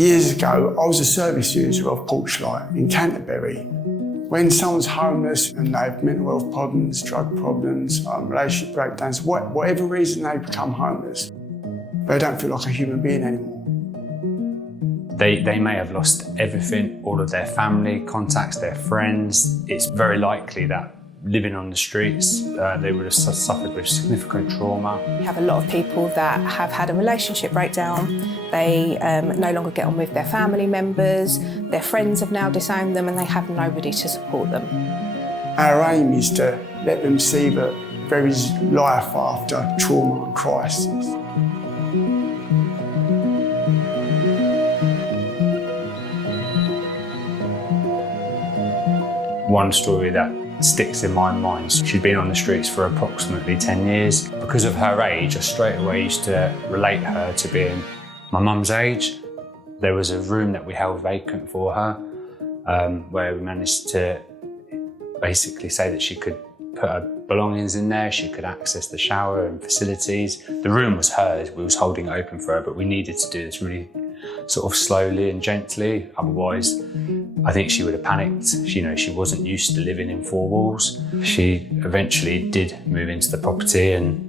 Years ago, I was a service user of Porchlight in Canterbury. When someone's homeless and they have mental health problems, drug problems, relationship breakdowns, whatever reason they become homeless, they don't feel like a human being anymore. They may have lost everything, all of their family, contacts, their friends. It's very likely that living on the streets, they would have suffered with significant trauma. We have a lot of people that have had a relationship breakdown. They no longer get on with their family members. Their friends have now disowned them and they have nobody to support them. Our aim is to let them see that there is life after trauma and crisis. One story that sticks in my mind, she'd been on the streets for approximately 10 years. Because of her age, I straight away used to relate her to being my mum's age. There was a room that we held vacant for her, where we managed to basically say that she could put her belongings in there, she could access the shower and facilities. The room was hers, we was holding it open for her, but we needed to do this really sort of slowly and gently, otherwise I think she would have panicked. She wasn't used to living in four walls. She eventually did move into the property and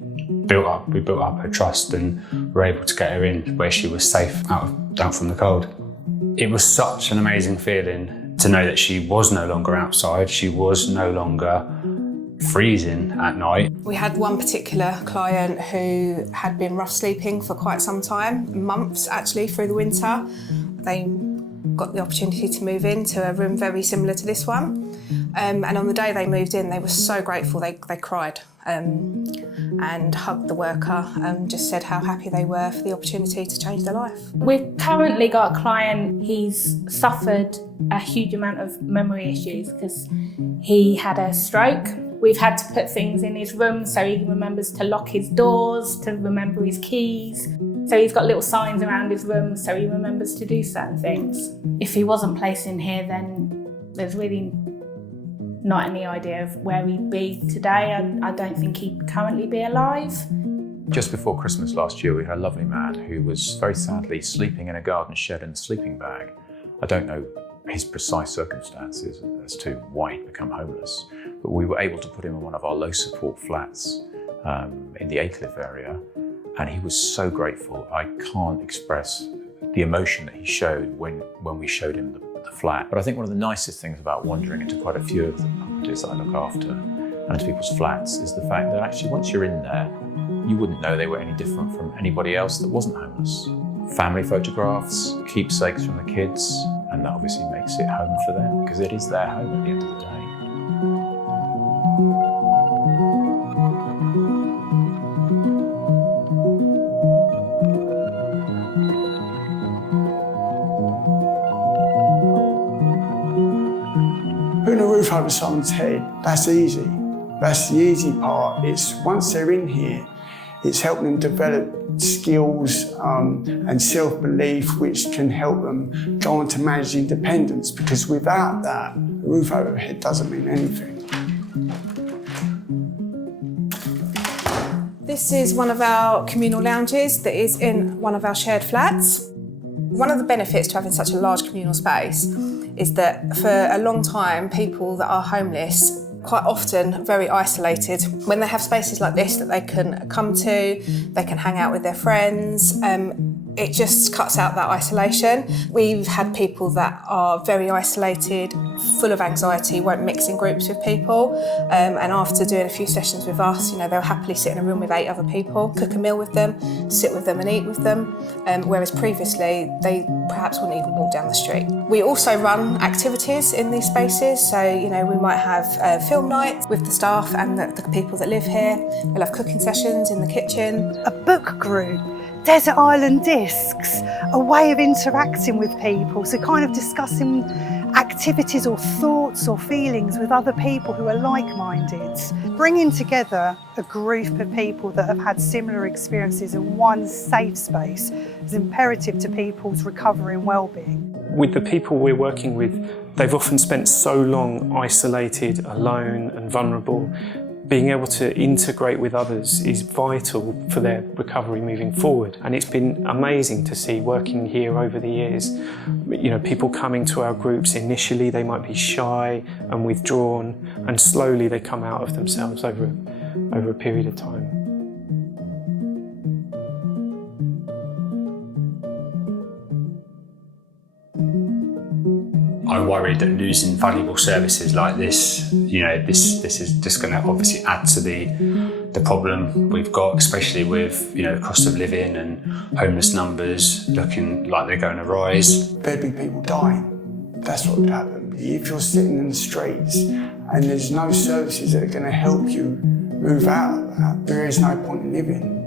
we built up her trust and were able to get her in where she was safe out from the cold. It was such an amazing feeling to know that she was no longer outside, she was no longer freezing at night. We had one particular client who had been rough sleeping for quite some time, months actually, through the winter. They got the opportunity to move into a room very similar to this one. And on the day they moved in, they were so grateful, they cried and hugged the worker and just said how happy they were for the opportunity to change their life. We've currently got a client, he's suffered a huge amount of memory issues because he had a stroke. We've had to put things in his room so he remembers to lock his doors, to remember his keys. So he's got little signs around his room so he remembers to do certain things. If he wasn't placed in here, then there's really not any idea of where he'd be today. I don't think he'd currently be alive. Just before Christmas last year, we had a lovely man who was very sadly sleeping in a garden shed in a sleeping bag. I don't know his precise circumstances as to why he'd become homeless, but we were able to put him in one of our low support flats in the Aycliffe area, and he was so grateful. I can't express the emotion that he showed when we showed him the flat. But I think one of the nicest things about wandering into quite a few of the properties that I look after and into people's flats is the fact that actually once you're in there, you wouldn't know they were any different from anybody else that wasn't homeless. Family photographs, keepsakes from the kids, and that obviously makes it home for them because it is their home at the end of the day. Putting a roof over someone's head, that's easy. That's the easy part. It's once they're in here, it's helping them develop skills and self-belief which can help them go on to manage independence, because without that, a roof over their head doesn't mean anything. This is one of our communal lounges that is in one of our shared flats. One of the benefits to having such a large communal space is that for a long time, people that are homeless quite often very isolated. When they have spaces like this that they can come to, they can hang out with their friends, it just cuts out that isolation. We've had people that are very isolated, full of anxiety, won't mix in groups with people, and after doing a few sessions with us, they'll happily sit in a room with 8 other people, cook a meal with them, sit with them and eat with them, whereas previously they perhaps wouldn't even walk down the street. We also run activities in these spaces, so we might have film nights with the staff and the people that live here. We'll have cooking sessions in the kitchen. A book group, desert island discs, a way of interacting with people, so kind of discussing activities or thoughts or feelings with other people who are like-minded. Bringing together a group of people that have had similar experiences in one safe space is imperative to people's recovery and well-being. With the people we're working with, they've often spent so long isolated, alone and vulnerable being able to integrate with others is vital for their recovery moving forward. And it's been amazing to see, working here over the years, people coming to our groups. Initially they might be shy and withdrawn, and slowly they come out of themselves over a period of time. I'm worried that losing valuable services like this, this is just going to obviously add to the problem we've got, especially with, the cost of living and homeless numbers looking like they're going to rise. There'd be people dying. That's what would happen. If you're sitting in the streets and there's no services that are going to help you move out of that, there is no point in living.